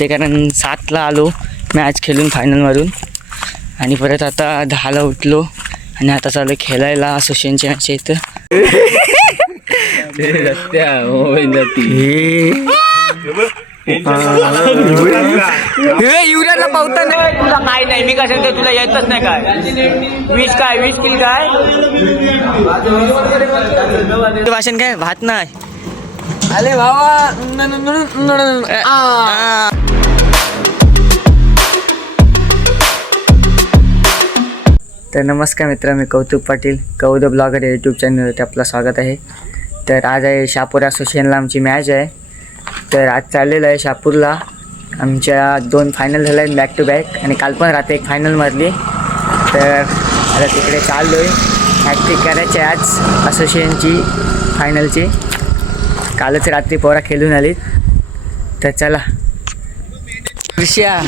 ते कारण सातला आलो मॅच खेळून फायनलमधून आणि परत आता दहाला उठलो आणि आता चालू खेळायला असोसिएशनच्या मॅच इथं. युवराजला पावता नाही. तुला काय नाही मी कसं ते तुला येतच नाही काय? वीज काय वीज किल काय? भाषण काय? भात नाही. अरे भावा तर नमस्कार मित्र मी कौतुक पाटील कौद ब्लॉगर या यूट्यूब चॅनलवरती आपलं स्वागत आहे. तर आज आहे शापूर असोसिएशनला आमची मॅच आहे. तर आज चाललेलं आहे शापूरला. आमच्या दोन फायनल झाल्या आहेत बॅक टू बॅक आणि काल पण रात्री एक फायनल मारली. तर आता तिकडे चाललो आहे ॲक्टिक करायची आहे आज असोसिएशनची फायनलची कालच रात्री पोरा खेळून आली तर चला. ऋषिया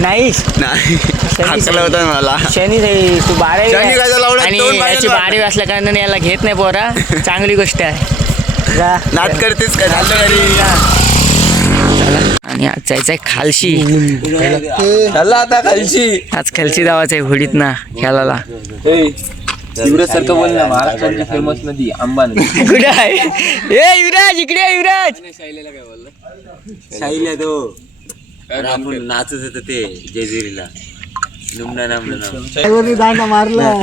नाहीस नाही. हाकला होता मला. शनी रे तू बारावी शनी? आणि दोन याची. बारावी असल्या कारणाने याला घेत नाही पोरा. चांगली गोष्ट आहे. जा. नाद करतेस का? झालं घरी चला. आणि आज जायचंय खालशी. झालं आता खालची आज खालशी आहे होडीत ना युवराज सारखं बोल ना महाराष्ट्राची फेमस नदी आंबा नदी कुठे आहे? ए युवराज इकडे आहे, युवराज साईला तो आपण नाचत होत ते जेजुरीला नुमना नामलं नाव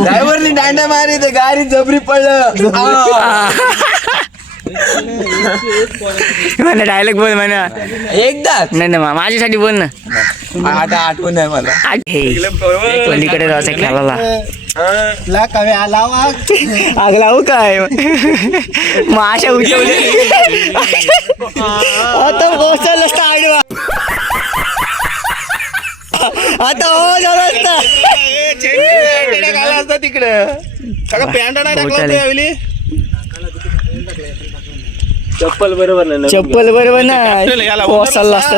ड्रायव्हरनी दांडा मारी ते गाडी जबरी पडलं. म्हणा डायलॉग बोल म्हणा. एकदा. नाही ना माझ्यासाठी बोल ना. आता आठवण आहे मला. हे, पलीकडे जायचं खेळायला? आग लावू काय? मग अशा उठवली आता पोहोचल असता आडवा आता हो झालं असता तिकडं. पोहोचायला. चप्पल बरोबर नाही चप्पल बरोबर नाही. पोहोचला असता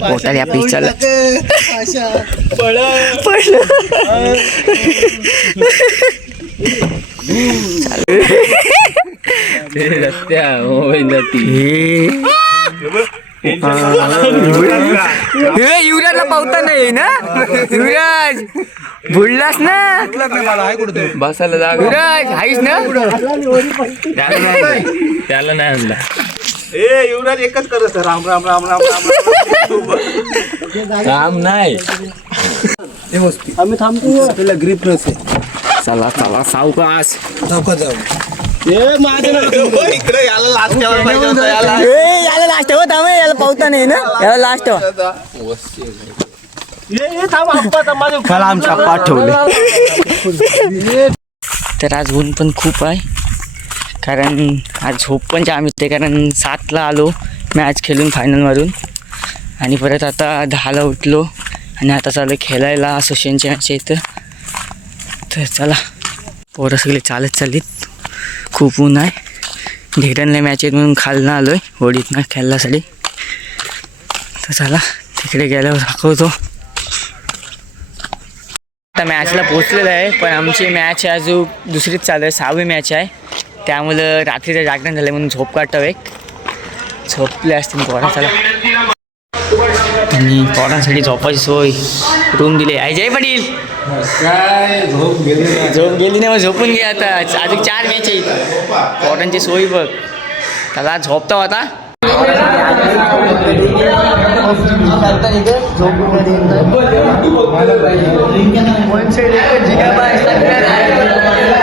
पोटाली आपली चल पडलं रस्त्या हे. युवराजला पावता नाही ना? युवराज बुडलास ना? बसायला जागा. युवराज हाईस ना? त्याला नाही आणला. ए युवराज एकच करत राम राम राम राम राम काम नाही. चला चला सावकाश. इकडे याला लाच ठेवायला पाहिजे होता याला. ए याला लास्ट हो नाही ना? याला लास्ट हो आमच्या पाठवले तर आज ऊन पण खूप आहे. कारण आज झोप पण जाम येते कारण सातला आलो. मॅच खेळून फायनलमधून आणि परत आता दहाला उठलो. आणि आता चालू खेळायला असोसिएशनच्या मॅच इथं. तर चला पोरं सगळे चालत चाललीत. खूप ऊन आहे. ढेकड्यांना मॅच आहेत म्हणून खालनं आलो आहे होडीतनं खेळण्यासाठी तर चला तिकडे गेल्यावर दाखवतो. आता मॅचला पोचलेलं आहे पण आमची मॅच आहे अजून दुसरीच चालू आहे सहावी मॅच आहे. त्यामुळं रात्रीचं जागरण झालं म्हणून झोप काढतो एक. झोपले असतील पोरा चला. आणि पोरांसाठी झोपायची सोय. रूम दिली. आहे जय पाटील झोप गेली नाही मग झोपून घे आता. अजून चार मॅच आहे पोरांची सोय बघ. त्याला झोपता होता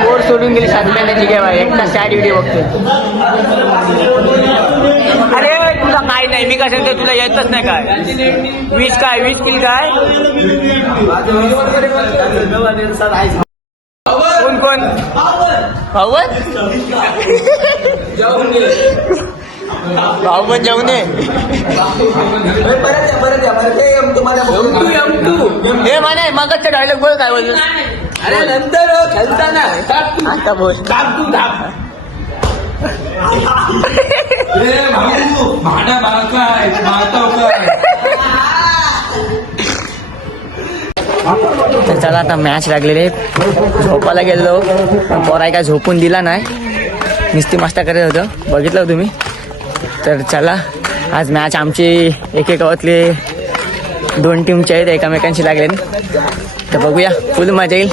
कोर सोडून गेली सातव्याने जिगेबाई. एकटा सॅड व्हिडिओ बघते अरे तुला काय नाही मी कसं ते तुला येतच नाही काय? वीज काय वीज किल काय? कोण कोण? भाऊन भाऊ पण जाऊ नये हे म्हणे मगच डायलॉग बोल काय बोल अरे नंतर खेळताना. आता बोल. भाडा बाळकाय काय? तर चला आता मॅच लागलेले. झोपायला गेलो पोराय काय झोपून दिला नाही. नुसती मस्ता करत होतं. बघितलं तुम्ही? तर चला आज मॅच आमची एके गावातले दोन टीमचे आहेत एकामेकांशी लागले तर बघूया फुल मजा येईल.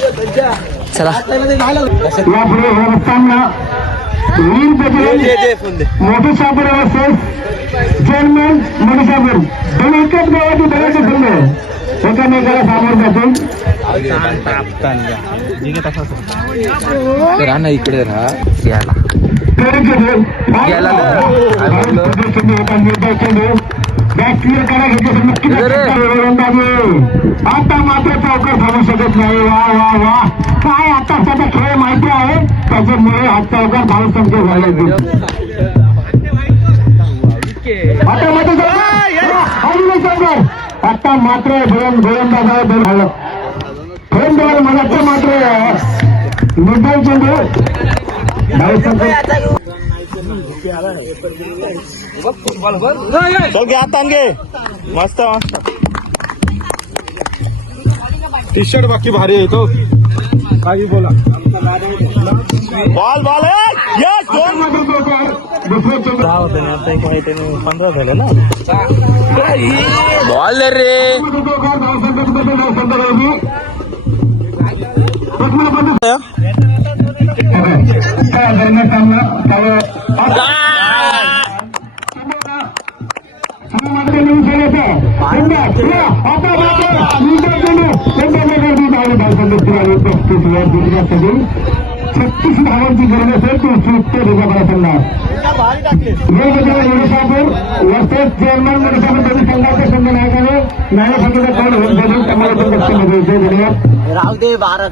चला. यापुढे साबर दोन एकच गावाची बऱ्याच संघ एकामेकाला सामोर जातो इकडे राहा आता मात्र चौकट थांबू शकत नाही. वा वा वा. काय आता सध्या खेळ माहिती आहे? त्याच्यामुळे हा चौकट धावू शकतो झाले आता चौकट आता मात्र गोलम गोलंदाजावर दोन झालं गोलंदाज मला मात्र निर्धार चेंडू घे आता घे. मस्त मस्त. टी शर्ट बाकी भारी आहे तो. काही बोला. बॉल बॉल यस दोन दुसरे चेंडू पंधरा झाले ना. बॉल रे. छत्तीस धावांची गरज असेल ती उपयुक्त रिझर्व्ह संघात वेगवेगळ्या मुनिसापूर वर्सेस चेअरमन मुनिसापूर दोन्ही संघाच्या संघ नायकाने न्यायसंघाचा कौल होऊन बदलून त्यामुळे तो गच्चीमध्ये येते धन्यवाद राहू दे भारत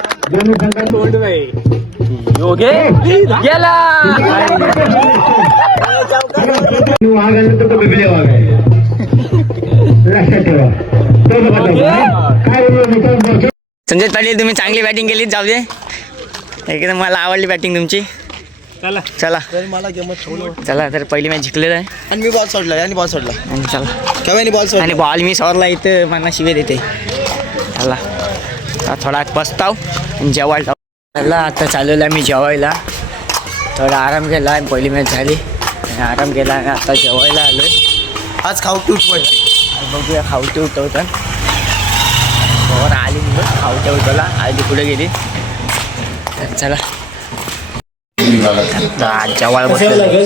दोन्ही संघात योगे गेला वाघ आला तर तो बिबले वाघ आहे लक्षात ठेवा तो बघा काय निकाल संजय पाटील तुम्ही चांगली बॅटिंग केली जाऊ दे. एकदम मला आवडली बॅटिंग तुमची. चला. चला मला गेमत चला तर पहिली मॅच जिंकलेलं आहे. आणि मी बॉल सोडला आणि बॉल सोडला. आणि चला. केव्हा बॉल आणि बॉल मी सवरला इथं मला शिवे देते चला. आता थोडा पस्ताव आणि जेवायला चला आता चालवला मी जेवायला. थोडा आराम केला आणि पहिली मॅच झाली. आणि आराम केला आणि आता जेवायला आलोय. आज खाऊ टूट पड बघूया खावते उठवतात वर आली मुलं खावते उठवला आधी पुढे गेली. तर चला. आता जेवायला बसलेलो.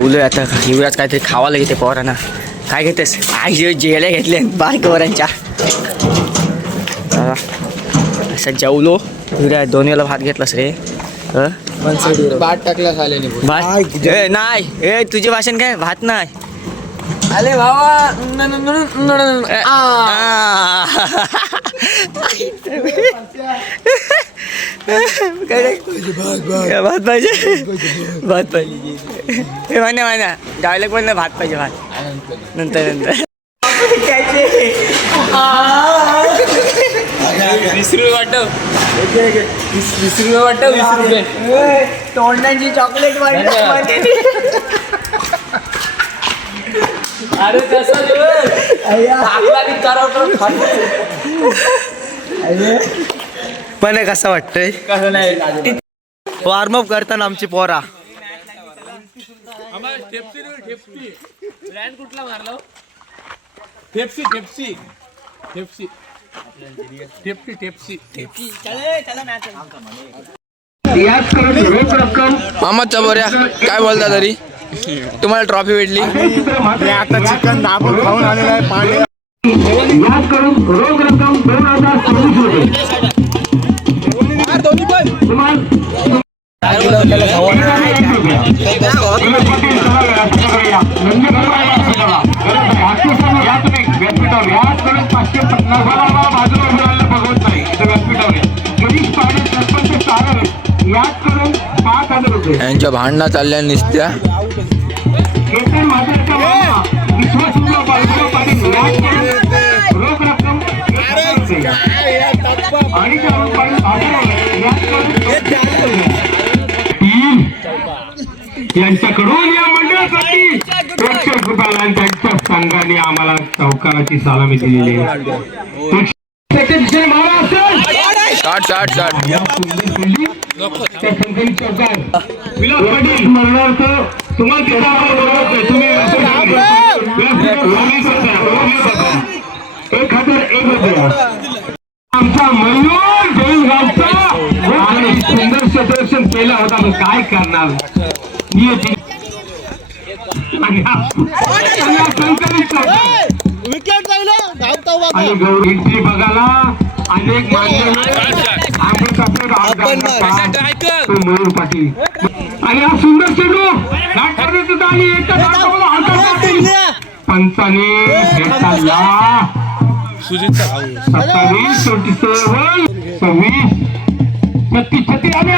बोलूया आता युवराज काहीतरी खावायला घेते पोरांना काय घेतेस आई जे- जेल्या घेतले बारीक पोरांच्या चला. असं जेवलो युवराज दोन वेळेला भात घेतलास रे हं? बाट टाकला भात नाही ए तुझे भाषण काय भात नाही अरे भावा भात पाहिजे भात पाहिजे हे मान्य मान्य डायलॉग पण भात पाहिजे भात. नंतर नंतर. वीस रुपये वाटव. वीस रुपये वाटव वीस रुपये. तोंडाची चॉकलेट अरे कसं पण कसं वाटतंय? वॉर्मअप करताना आमची पोरा. ब्रँड कुठला मारला ठेपसी ठेपसी ठेपसी ठेपसी ठेपसी याच करून रोख रक्कम मामाच्या बोऱ्या काय बोलता तरी? तुम्हाला ट्रॉफी भेटली? आता चिकन दाबून खाऊन आलेला आहे पाणी याद करून रोख रक्कम दोन हजार चोवीस रुपये. तुम्हाला पाचशे पन्नास बाजूला बघवत नाही चोवीस पाडे सरपंच चालत याद करून पाच हजार रुपये यांच्या भांडणा चालल्या निसत्या. केतन बाळूराव पाटील याद करून यांच्याकडून या मंडळासाठी एकशे रुपयाला त्यांच्या संघाने आम्हाला चौकाराची सलामी दिलेली आहे. स्मरणार्थ तुम्हाला आमचा मयूर जैनगावचा आणि सुंदर क्षेत्ररक्षण केलं होता. पण काय करणार? आणि हा- आणि संकलित चौकात आणि गौरी एंट्री बघायला अनेक मयूर पाटील. आणि हा सुंदर चेंडू. नाटकाने आणि एका नाटकाला हलका पाटील पंचाने घेतला. सत्तावीस सव्वीस. छत्तीस छत्तीस आणि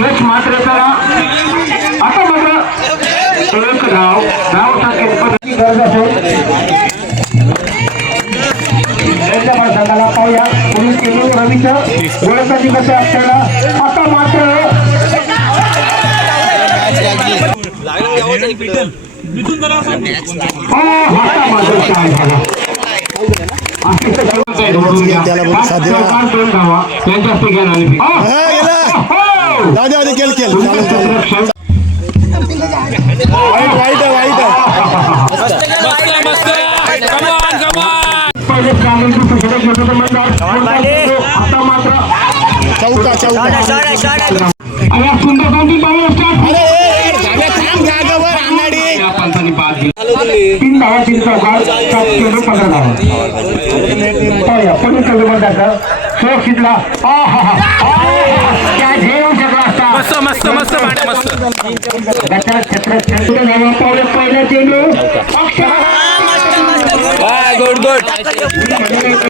यश मात्र करा. आता मात्र एक धाव धाव टाकेल गरज असेल. पाहूया. पुढील चेंडू रवीचं गोलंदाजी कसं असताना आता मात्र हो, आता मात्र धरून घ्या. त्यांच्या घ्या. हो, हो. पुस्तकं घेत होते मंडळ. आता मात्र चौका चौका हा सुंदर गावठी पाहून असतात. या पंचांनी बाद दिला. तीन धावा तीन चौकार सात चेंडू पंधरा धावा पाहूया पुढील चेंडू बंदाचा सुरक्षितला आ हा हा आ त्या झेल येऊ शकला असता मस्त मस्त. मस्त पाण्या मस्त गटार छत्र चेंडू धावा पावले पहिला चेंडू गुड गुड.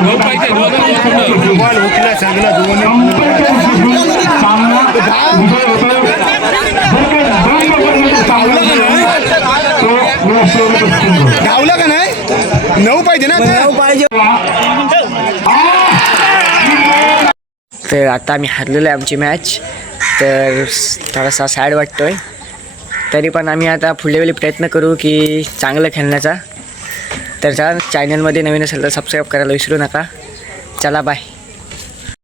बॉल हुकला सगळं दोन्ही धावला का नाही? नऊ पाहिजे ना तर आता आम्ही हारलेलो आहे आमची मॅच तर थोडासा सॅड वाटतोय. तरी पण आम्ही आता पुढल्या वेळी प्रयत्न करू की चांगलं खेळण्याचा. तर चला चॅनलमध्ये नवीन असेल तर सबस्क्राईब करायला विसरू नका. चला बाय